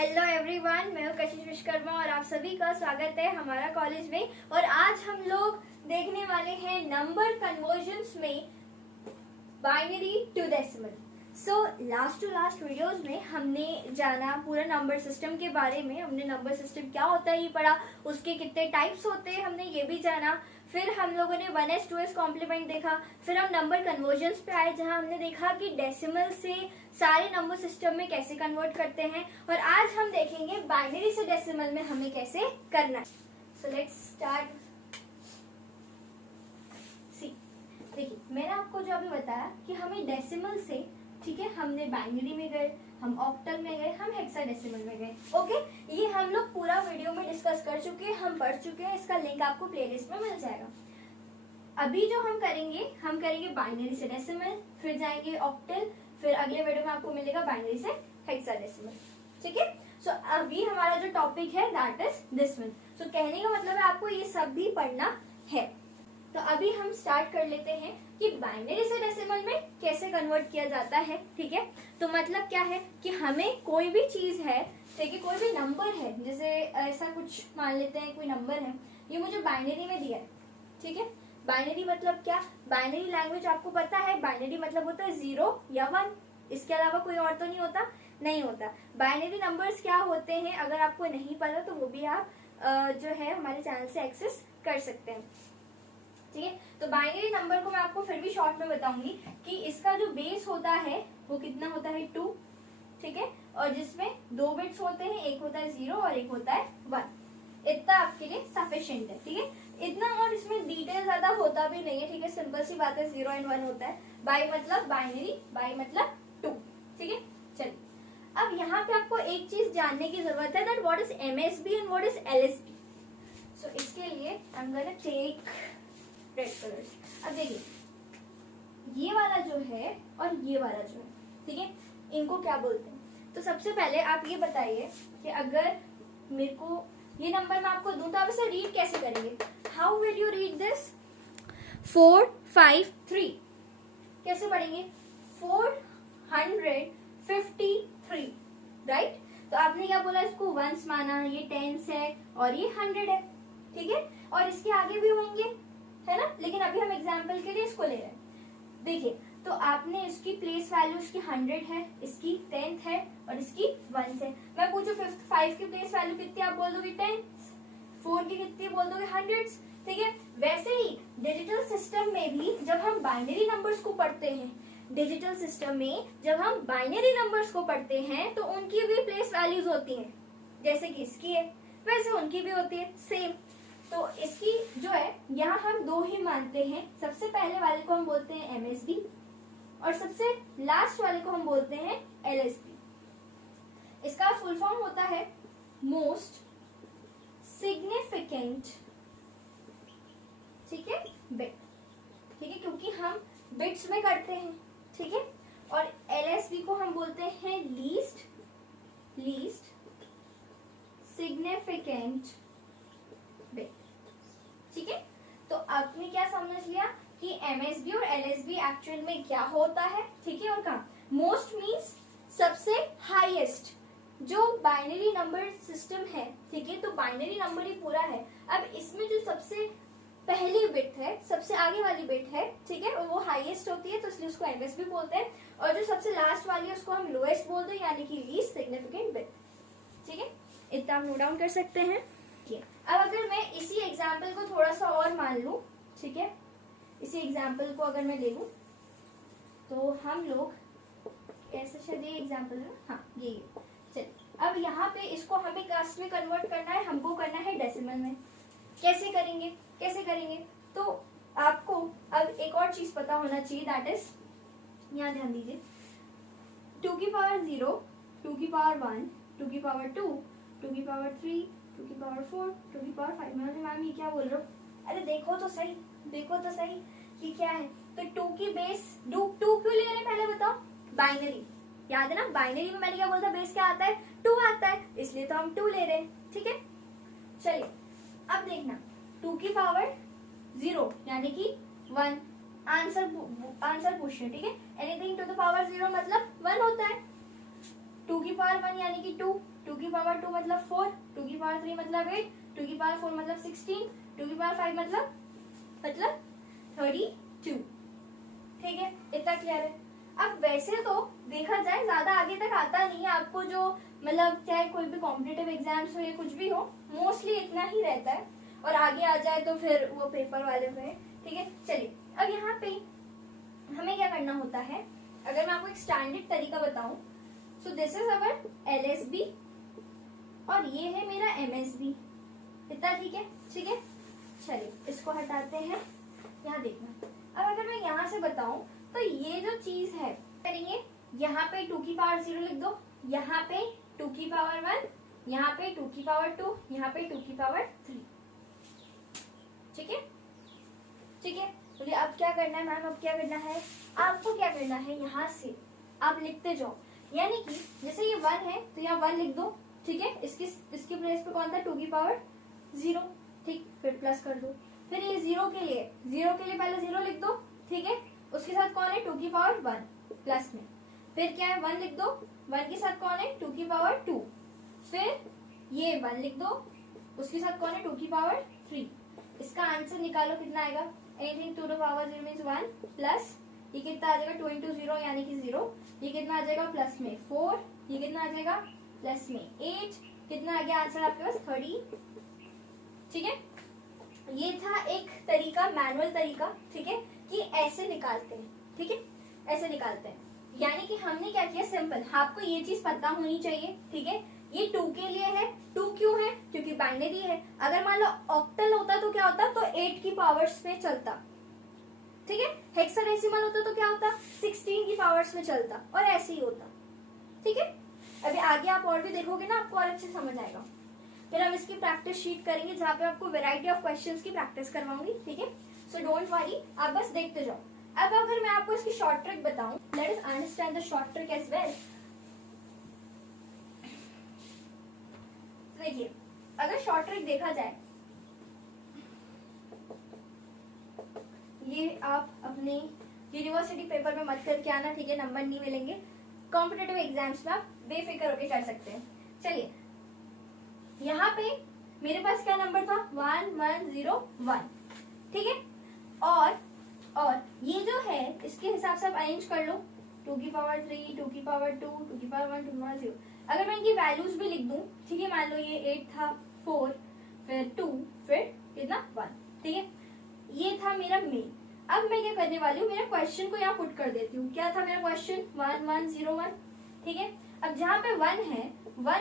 Hello everyone, मैं हूँ कशिश विश्वकर्मा और आप सभी का स्वागत है हमारा कॉलेज में। और आज हम लोग देखने वाले हैं नंबर कन्वर्जन्स में binary to decimal. So last to last videos में हमने जाना पूरा नंबर सिस्टम के बारे में। हमने नंबर सिस्टम क्या होता है ये पढ़ा, उसके कितने टाइप्स होते हैं हमने ये भी जाना। फिर हम लोगों ने 1s 2s कॉम्प्लीमेंट देखा। फिर हम नंबर कन्वर्जन्स पे आए जहां हमने देखा कि डेसिमल से सारे नंबर सिस्टम में कैसे कन्वर्ट करते हैं। और आज हम देखेंगे बाइनरी से डेसिमल में हमें कैसे करना है। So let's start. सी देखिए, मैंने आपको जो अभी बताया कि हमें डेसिमल से, ठीक है, हमने बाइनरी में गए, हम ऑक्टल में गए, हम हेक्साडेसिमल में गए। ओके, ये हम लोग पूरा वीडियो में डिस्कस कर चुके हैं, हम पढ़ चुके हैं। इसका लिंक आपको प्लेलिस्ट में मिल जाएगा। अभी जो हम करेंगे बाइनरी से डेसिमल, फिर जाएंगे ऑक्टल, फिर अगले वीडियो में आपको मिलेगा बाइनरी से हेक्साडेसिमल। ठीक है, सो अभी हमारा जो टॉपिक है दैट इज दिस वन। सो कहने का मतलब है आपको ये सब भी पढ़ना है। तो अभी हम स्टार्ट कर लेते हैं कि बाइनरी से डेसिमल में कैसे कन्वर्ट किया जाता है। ठीक है, तो मतलब क्या है कि हमें कोई भी चीज है, ठीक है, कोई भी नंबर है, जैसे ऐसा कुछ मान लेते हैं कोई नंबर है, ये मुझे बाइनरी में दिया है। ठीक है, बाइनरी मतलब क्या, बाइनरी लैंग्वेज आपको पता है, बाइनरी मतलब होता है 0 या 1, इसके अलावा कोई और तो नहीं होता, नहीं होता। बाइनरी नंबर्स क्या होते हैं अगर आपको नहीं पता तो वो भी आप जो है हमारे चैनल से एक्सेस कर सकते हैं। ठीक है, तो बाइनरी नंबर को मैं आपको फिर भी शॉर्ट में बताऊंगी कि इसका जो बेस होता है वो कितना होता है 2। ठीक है, और जिसमें 2 बिट्स होते हैं, एक होता है 0 और एक होता है 1। इतना आपके लिए सफिशिएंट है। ठीक है, इतना, और इसमें डिटेल ज्यादा होता भी नहीं है। ठीक है, सिंपल सी बात है, 0 एंड 1 होता है। बाई मतलब बाइनरी, बाई मतलब 2। ठीक है, चलिए अब यहाँ पे आपको एक चीज जानने की जरूरत है, that what is MSB and what is LSB। So इसके लिए I am gonna take red colours. अब देखिए, ये वाला जो है और ये वाला जो है, ठीक है, इनको क्या बोलते हैं। तो सबसे पहले आप ये बताइए कि अगर मेरे को ये नंबर मैं आपको दूं तो आप इसे रीड कैसे करेंगे। How will you read this? 4 5 3 कैसे पढ़ेंगे? 453, राइट। तो आपने क्या बोला, इसको वंस माना, ये टेंस है और ये 100 है। ठीक है, और इसके आगे भी होंगे, है ना, लेकिन अभी हम एग्जाम्पल के लिए इसको ले रहे हैं। देखिए, तो आपने इसकी प्लेस वैल्यू, इसकी 100 है, इसकी 10th है और इसकी 1 है। मैं पूछू 5 की प्लेस वैल्यू कितनी, आप बोल दोगे 10। 4 की कितनी बोल दोगे 100। ठीक है, वैसे ही डिजिटल सिस्टम में भी जब हम बाइनरी नंबर्स को पढ़ते हैं, डिजिटल सिस्टम में जब हम बाइनरी नंबर्स को पढ़ते हैं तो उनकी भी प्लेस वैल्यूज होती हैं, जैसे कि इसकी है वैसे उनकी भी होती है, सेम। तो इसकी जो है यहाँ हम 2 ही मानते हैं। सबसे पहले वाले को हम बोलते हैं MSB और सबसे लास्ट वाले को हम बोलते हैं LSB। इसका फुल फॉर्म होता है मोस्ट सिग्निफिकेंट, ठीक है, बिट। ठीक है, क्योंकि हम बिट्स में करते हैं। ठीक है, और LSB को हम बोलते हैं लीस्ट सिग्निफिकेंट बिट। ठीक है, तो आपने क्या समझ लिया कि MSB और LSB एक्चुअल में क्या होता है। ठीक है, और कहा मोस्ट मीन्स सबसे हाईएस्ट जो बाइनरी नंबर सिस्टम है। ठीक है, तो बाइनरी नंबर ही पूरा है। अब इसमें जो सबसे पहली बिट है, सबसे आगे वाली बिट है, ठीक है, वो हाईएस्ट होती है, तो इसलिए उसको MSB बोलते हैं। और जो सबसे लास्ट वाली है उसको हम लोएस्ट बोलते हैं, यानी कि लीस्ट सिग्निफिकेंट बिट। ठीक है, इतना आप नोट डाउन कर सकते हैं। अब अगर मैं इसी एग्जाम्पल को थोड़ा सा और मान लूं, ठीक है, इसी एग्जाम्पल को अगर मैं ले लूं तो हम लोग ऐसे, शायद ये एग्जाम्पल है, हाँ ये। चलिए, अब यहाँ पे इसको हमें कास्ट में कन्वर्ट करना है, हमको करना है डेसिमल में। कैसे करेंगे? तो आपको अब एक और चीज पता होना चाहिए, दैट इज, यहाँ ध्यान दीजिए, 2 की पावर 0, 2 की पावर 1, 2 की पावर 2, 2 की पावर 3, 2 की पावर 4, 2 की पावर 5। मैम ये क्या बोल रहे हो? अरे देखो तो सही कि क्या है। तो 2 की बेस 2 क्यों ले रहे हैं पहले बताओ? बाइनरी, याद है ना, बाइनरी में मैंने क्या बोला था, बेस क्या आता है? 2 आता है, इसलिए तो हम 2 ले रहे हैं। ठीक है, चलिए अब देखना, 2 की पावर 0 यानी कि 1, आंसर पूछ रहे। ठीक है, एनीथिंग टू द पावर 0 मतलब 1 होता है। 2 की पावर 1 यानी कि 2, 2 की पावर पावर 2 मतलब 4, 2 की पावर 3 मतलब 8, 2 की पावर 4 मतलब 16, 2 की पावर 5 मतलब 32। ठीक है, इतना क्लियर है। अब वैसे तो देखा जाए ज्यादा आगे तक आता नहीं है आपको, जो मतलब चाहे कोई भी कॉम्पिटिटिव एग्जाम्स हो या कुछ भी हो, मोस्टली इतना ही रहता है, और आगे आ जाए तो फिर वो पेपर वाले हुए। ठीक है, चलिए अब यहाँ पे हमें क्या करना होता है, अगर मैं आपको एक स्टैंडर्ड तरीका बताऊं, so this is our LSB और ये है मेरा MSB। इतना ठीक है? ठीक है, चलिए इसको हटाते हैं। यहाँ देखना, अब अगर मैं यहाँ से बताऊं तो ये जो चीज है करेंगे, यहाँ पे 2 की पावर 0 लिख दो, यहाँ पे 2 की पावर 1, यहाँ पे 2 की पावर 2, यहाँ पे 2 की पावर 3। ठीक है, ठीक है, बोलिए अब क्या करना है मैम, अब क्या करना है? आपको क्या करना है, यहाँ से आप लिखते जाओ, यानी कि जैसे ये 1 है तो यहाँ 1 लिख दो। ठीक है, इसकी प्लेस पे कौन था, 2 की पावर 0। ठीक, फिर प्लस कर दो। फिर ये 0 के लिए पहले 0 लिख दो। ठीक है, उसके साथ कौन है, 2 की पावर 1 प्लस में, फिर क्या है 1 लिख दो, 1 के साथ कौन है, 2 की पावर 2, फिर ये 1 लिख दो, उसके साथ कौन है, 2 की पावर 3। इसका आंसर निकालो कितना आएगा, anything 2 to power 0 means 1 plus ये कितना आ जाएगा 2 इंटू 0 यानी कि 0, ये कितना आ जाएगा प्लस में 4, ये कितना आ जाएगा प्लस में 8, कितना आ गया आंसर आपके पास 30। ठीक है, ये था एक तरीका, मैनुअल तरीका। ठीक है, कि ऐसे निकालते हैं। ठीक है, ऐसे निकालते हैं, यानी कि हमने क्या किया, सिंपल, आपको ये चीज पता होनी चाहिए। ठीक है, ये 2 के लिए है, 2 क्यों है, क्योंकि बाइनरी है। अगर मान लो ऑक्टल होता तो क्या होता, तो 8 की पावर्स में चलता। ठीक है, हेक्साडेसिमल होता तो क्या होता, 16 की पावर्स में चलता, और ऐसे ही होता। ठीक है, अभी आगे आप और भी देखोगे ना, आपको और अच्छे समझ आएगा। फिर हम इसकी प्रैक्टिस शीट करेंगे, जहाँ पे आपको वैरायटी ऑफ क्वेश्चंस की प्रैक्टिस करवाऊंगी। ठीक है, सो डोंट वरी, आप बस देखते जाओ। अब अगर मैं आपको इसकी शॉर्ट ट्रिक बताऊं, let us understand the short trick as well. देखिए, अगर शॉर्ट ट्रिक देखा जाए, ये आप अपने यूनिवर्सिटी पेपर में मत करके आना। ठीक है, नंबर नहीं मिलेंगे। कॉम्पिटिटिव एग्जाम्स में आप बेफिक्र होकर कर सकते हैं। चलिए, यहाँ पे मेरे पास क्या नंबर था, 1101। ठीक है, और ये जो है इसके हिसाब से आप अरेंज कर लो, 2 की पावर 3, 2 की पावर 2, 2 की पावर 1, 2 की पावर 0। अगर मैं इनकी वैल्यूज भी लिख दूं, ठीक है, मान लो ये 8 था, 4, फिर 2, फिर कितना 1। ठीक है, ये था मेरा मेन। अब मैं क्या करने वाली हूँ, मेरा क्वेश्चन को यहाँ पुट कर देती हूँ। क्या था मेरा क्वेश्चन, 1101। ठीक है, अब जहाँ पे 1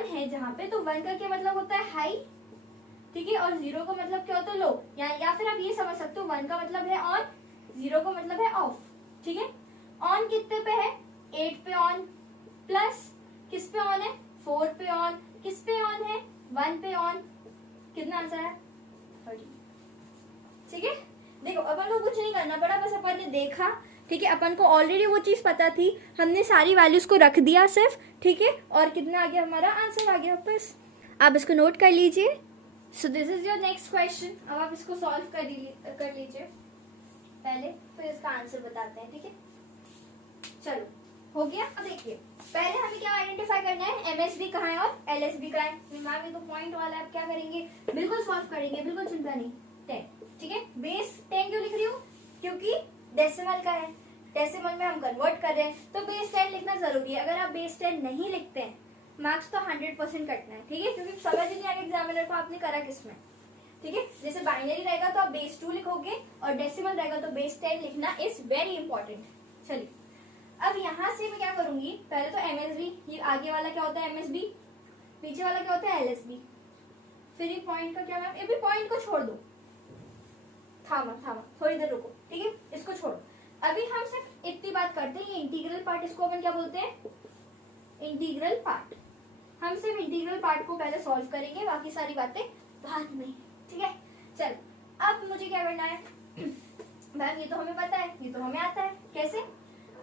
है जहाँ पे, तो 1 का क्या मतलब होता है, हाई। ठीक है, और 0 का मतलब क्या होता है, लो। या फिर आप ये समझ सकते हो, 1 का मतलब है ऑन, 0 का मतलब है ऑफ। ठीक है, ऑन कितने पे है, 8 पे ऑन, प्लस किस पे ऑन है, 4 पे ऑन, किस पे ऑन है, 1 पे ऑन। कितना आंसर है, 30। ठीक है, देखो अपन को कुछ नहीं करना पड़ा, बस अपन ने देखा। ठीक है, अपन को ऑलरेडी वो चीज पता थी, हमने सारी वैल्यूज को रख दिया सिर्फ। ठीक है, और कितना आ गया, हमारा आंसर आ गया बस। आप इसको नोट कर लीजिए। So this is your next question. अब आप इसको सॉल्व कर लीजिए पहले, फिर इसका आंसर बताते हैं। ठीक है, चलो हो गया। अब देखिए, पहले हमें क्या आइडेंटिफाई करना है, MSB कहाँ है और LSB कहाँ है। मैम ये तो पॉइंट वाला है, आप क्या करेंगे, बिल्कुल सॉल्व करेंगे, बिल्कुल चिंता नहीं। 10। ठीक है, बेस 10 क्यों लिख रही हूँ, क्योंकि डेसिमल का है, डेसिमल में हम कन्वर्ट कर रहे हैं, तो बेस 10 लिखना जरूरी है। अगर आप बेस 10 नहीं लिखते हैं, मार्क्स तो 100% कटना है। ठीक है, क्योंकि समझ नहीं आएगा एग्जामिनर को आपने करा किसमें। ठीक है, जैसे बाइनरी रहेगा तो आप बेस 2 लिखोगे, और डेसिमल रहेगा तो बेस 10 लिखना इज वेरी इंपॉर्टेंट। चलिए, अब यहाँ से मैं क्या करूंगी, पहले तो MSB, ये आगे वाला क्या होता है MSB, पीछे वाला क्या होता है LSB। फिर ये पॉइंट का क्या मैम, ये भी पॉइंट को छोड़ दो, थामा थोड़ी देर रुको। ठीक है, इसको छोड़ो। अभी हम सिर्फ इतनी बात करते हैं, ये इंटीग्रल पार्ट, इसको अपन क्या बोलते हैं, इंटीग्रल पार्ट। हम सिर्फ इंटीग्रल पार्ट को पहले सॉल्व करेंगे, बाकी सारी बातें बाद में। ठीक है, चल अब मुझे क्या करना है मैम, ये तो हमें पता है, ये तो हमें आता है, कैसे,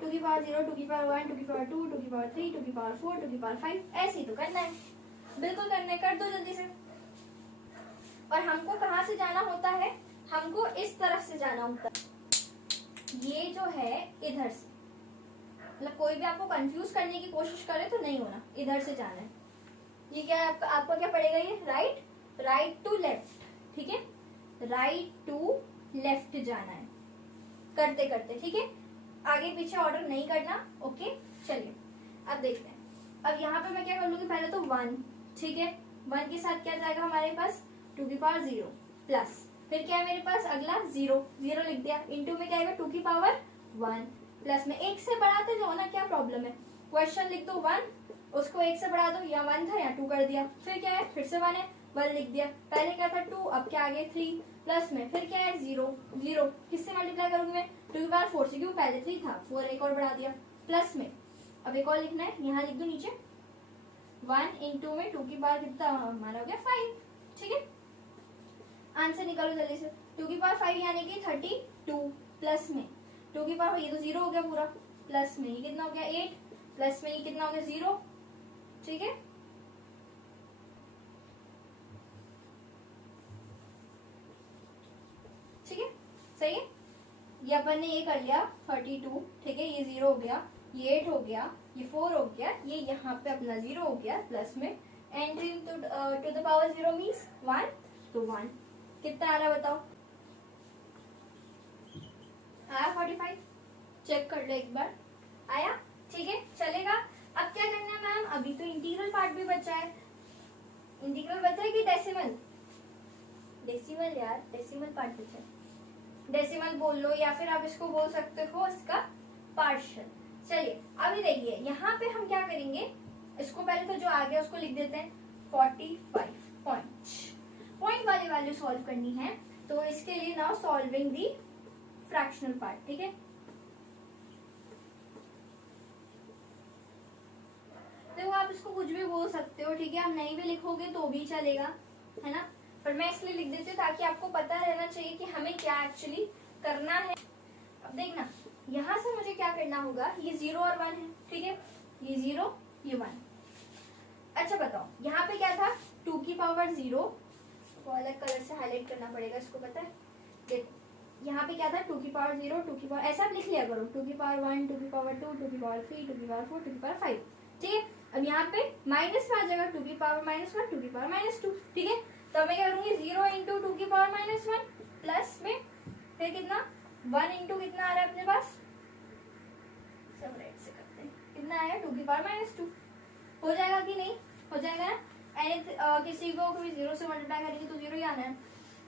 2 की पावर 0, 2 की पावर 1, 2 की पावर 2, 2 की पावर 3, 2 की पावर 4, 2 की पावर 5, ऐसे ही तो करना है। बिल्कुल करना है, कर दो जल्दी से। और हमको कहाँ से जाना होता है, हमको इस तरफ से जाना होता है, ये जो है इधर से, मतलब कोई भी आपको कंफ्यूज करने की कोशिश करे तो नहीं होना, इधर से जाना है। ये क्या है आपका क्या पड़ेगा, ये राइट टू लेफ्ट, ठीक है, राइट टू लेफ्ट जाना है करते करते, ठीक है, आगे पीछे ऑर्डर नहीं करना। ओके चलिए अब देखते हैं। अब यहाँ पे मैं क्या कर लूंगी, पहले तो 1, ठीक है, 1 के साथ क्या जाएगा हमारे पास 2 की पावर 0 प्लस, फिर क्या है मेरे पास अगला 0 लिख दिया, इंटू में क्या आएगा 2 की पावर 1 प्लस में 1 से बढ़ाते जाओ ना, क्या प्रॉब्लम है, क्वेश्चन लिख दो 1, उसको 1 से बढ़ा दो, या 1 था या 2 कर दिया, फिर क्या है फिर से 1 है 1 लिख दिया, पहले क्या था 2, अब क्या आ गया 3 प्लस में, फिर क्या है 0 किससे मल्टीप्लाई करूंगी मैं 2 की पावर 4 से, क्यों पहले 3 था 4 एक और बढ़ा दिया प्लस में, अब एक और लिखना है, यहाँ लिख दो नीचे 1 इंटू में 2 की पावर कितना हमारा हो गया 5, ठीक है, आंसर निकालो जल्दी से, 2 की पावर 5 यानी कि 32 प्लस में 2 की पावर, ये तो 0 हो गया पूरा, प्लस में ये कितना हो गया 8 प्लस में ये कितना हो गया 0, ठीक है, ठीक है सही है, ये अपन ने ये कर लिया 32, ठीक है, ये 0 हो गया, ये 8 हो गया, ये 4 हो गया, ये यहाँ पे अपना 0 हो गया प्लस में entry to the power 0 means 1, तो 1 कितना आ रहा बताओ, आया 45, चेक कर लो एक बार, आया, ठीक है चलेगा। अब क्या करना है मैम, अभी तो इंटीग्रल पार्ट भी बचा है, इंटीग्रल बचा है कि डेसिमल यार, डेसिमल पार्ट बचा है, डेसिमल बोल लो या फिर आप इसको बोल सकते हो इसका पार्शियल। चलिए अभी देखिए यहाँ पे हम क्या करेंगे, इसको पहले तो जो आ गया उसको लिख देते हैं 45 पॉइंट वाली वैल्यू सॉल्व करनी है, तो इसके लिए नाउ सॉल्विंग दी फ्रैक्शनल पार्ट, ठीक है, देखो आप इसको कुछ भी बोल सकते हो, ठीक है, आप नहीं भी लिखोगे तो भी चलेगा, है ना, पर मैं इसलिए लिख देती हूँ ताकि आपको पता रहना चाहिए कि हमें क्या एक्चुअली करना है। अब देखना यहाँ से मुझे क्या करना होगा, ये 0 और 1 है, ठीक है, ये 0 ये 1, अच्छा बताओ यहाँ पे क्या था 2 की पावर 0, तो अलग कलर से हाईलाइट करना पड़ेगा इसको, पता है, देखो यहाँ पे क्या था 2 की पावर 0, 2 की पावर, ऐसा आप लिख लिया करो, 2 की पावर 1, 2 की पावर 2, 2 की पावर 3, 2 की पावर 4, 2 की पावर 5, ठीक है, अब यहाँ पे माइनस में आ जाएगा 2 की पावर -1, 2 की पावर -2, ठीक है, तो मैं क्या करूंगी 0 इंटू 2 की पावर -1 प्लस में फिर कितना 1 इंटू कितना आ रहा है अपने पास, सब राइट से करते हैं, कितना आया 2 की पावर -2, हो जाएगा कि नहीं, हो जाएगा ना, किसी को कभी 0 से मल्टीप्लाई करेंगे तो 0 ही आना है,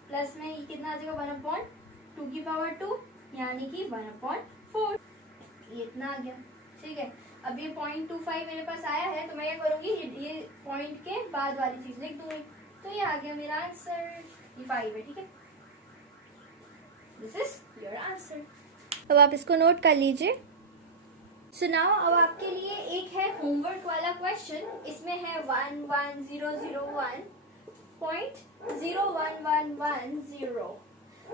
प्लस में ये कितना आ जाएगा 1/2 की पावर 2 यानी कि 1/4, ये इतना आ गया, ठीक है, अब ये 0.25 मेरे पास आया है, तो मैं क्या करूंगी ये पॉइंट के बाद वाली चीज लिख दूंगी, तो ये आ गया मेरा आंसर, ये 5 है, ठीक है, दिस इज योर आंसर। अब आप इसको नोट कर लीजिए। सो नाउ अब आपके लिए एक है होमवर्क वाला क्वेश्चन, इसमें है 11001.01110।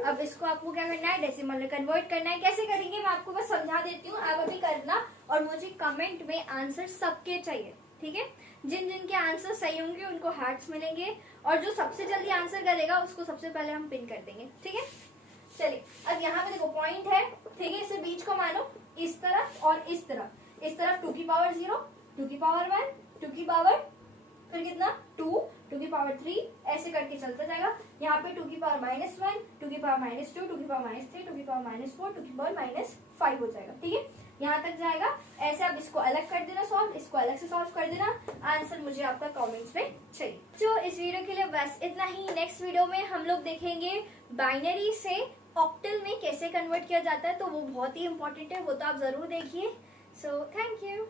अब इसको आपको क्या करना है, डेसिमल में कन्वर्ट करना है, कैसे करेंगे मैं आपको बस समझा देती हूँ, आप अभी करना और मुझे कमेंट में आंसर सबके चाहिए, ठीक है, जिन जिन के आंसर सही होंगे उनको हार्ट्स मिलेंगे, और जो सबसे जल्दी आंसर करेगा उसको सबसे पहले हम पिन कर देंगे, ठीक है। चलिए अब यहाँ पे देखो पॉइंट है, ठीक है, इसे बीच को मानो, इस तरफ और इस तरफ 2 की पावर 0, 2 की पावर 1, 2 की पावर फिर कितना 2, 2 की पावर 3, ऐसे करके चलता जाएगा, यहाँ पे 2 की पावर -1, 2 की पावर -2, 2 की पावर -3, 2 की पावर -4, 2 की पावर -5 हो जाएगा, ठीक है, यहाँ तक जाएगा, ऐसे आप इसको अलग कर देना सॉल्व, इसको अलग से सॉल्व कर देना, आंसर मुझे आपका कमेंट्स में चाहिए। तो इस वीडियो के लिए बस इतना ही, नेक्स्ट वीडियो में हम लोग देखेंगे बाइनरी से ऑक्टल में कैसे कन्वर्ट किया जाता है, तो वो बहुत ही इंपॉर्टेंट है, वो तो आप जरूर देखिए। So thank you.